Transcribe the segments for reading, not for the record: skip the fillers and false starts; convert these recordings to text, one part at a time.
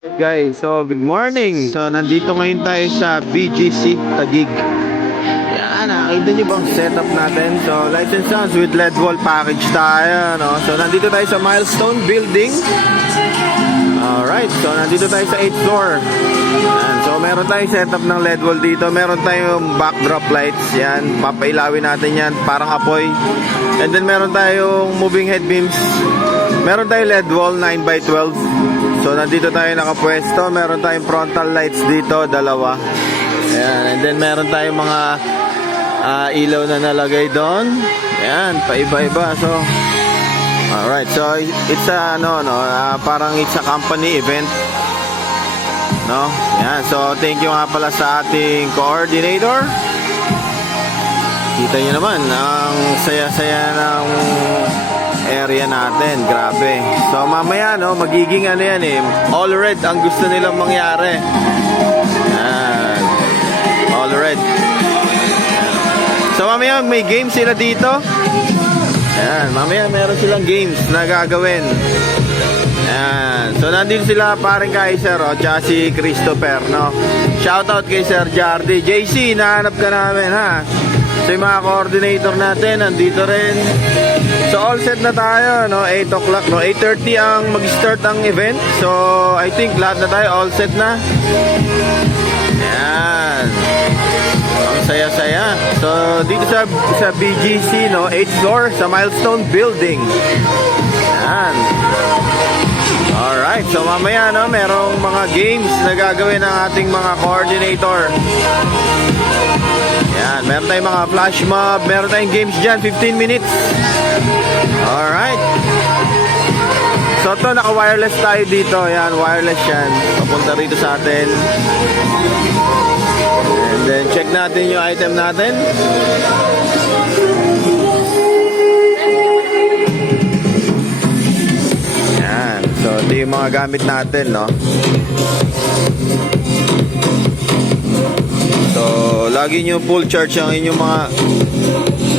Guys, so good morning. So nandito ngayon tayo sa BGC Taguig. Yan, nakita nyo bang setup natin? So license sounds with LED wall package tayo, no? So nandito tayo sa Milestone Building. Alright, so nandito tayo sa 8th floor. Yan, so meron tayong setup ng LED wall dito. Meron tayong backdrop lights. Yan, papailawin natin yan, parang apoy. And then meron tayong moving head beams. Meron tayong LED wall 9x12. So nandito tayo nakapwesto. Meron tayong frontal lights dito, dalawa. Ayan, and then meron tayong mga ilaw na nalagay doon. Ayan, paiba-iba. So alright, so it's a parang it's a company event. No? Ayan, so thank you nga pala sa ating coordinator. Kita nyo naman ang saya-saya ng area natin, grabe. So mamaya magiging yan all red ang gusto nilang mangyari. Yan, all red. So mamaya may games sila dito. Yan, mamaya meron silang games na gagawin. Yan, so nandito sila paring Kaiser tsaka si Christopher, no? Shoutout kay Sir Jardy. JC, nahanap ka namin, ha? So yung mga coordinator natin nandito rin. So all set na tayo, no? 8 o'clock, no? 8:30 ang mag-start ang event. So I think lahat na tayo all set na. Yan, ang saya-saya. So dito sa BGC, no? 8th floor sa Milestone Building. Yan. Alright, so mamaya merong mga games na gagawin ng ating mga coordinator. Yan, meron tayong mga flash mob, meron tayong games dyan, 15 minutes. Alright. So ito, naka-wireless tayo dito. Yan, wireless yan. Papunta rito sa atin. And then check natin yung item natin. Yan. So ito yung mga gamit natin, no? So lagi nyo full charge ang inyong mga.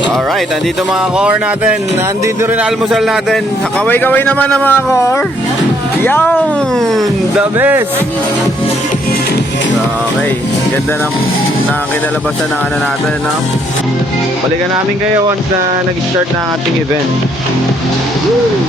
Alright, andito mga core natin. Andito rin almusal natin. Kaway-kaway naman ang mga core. Yun! The best! Okay, ganda na kinalabasan ng natin, no? Balikan namin kayo once na nag-start na ang ating event. Woo!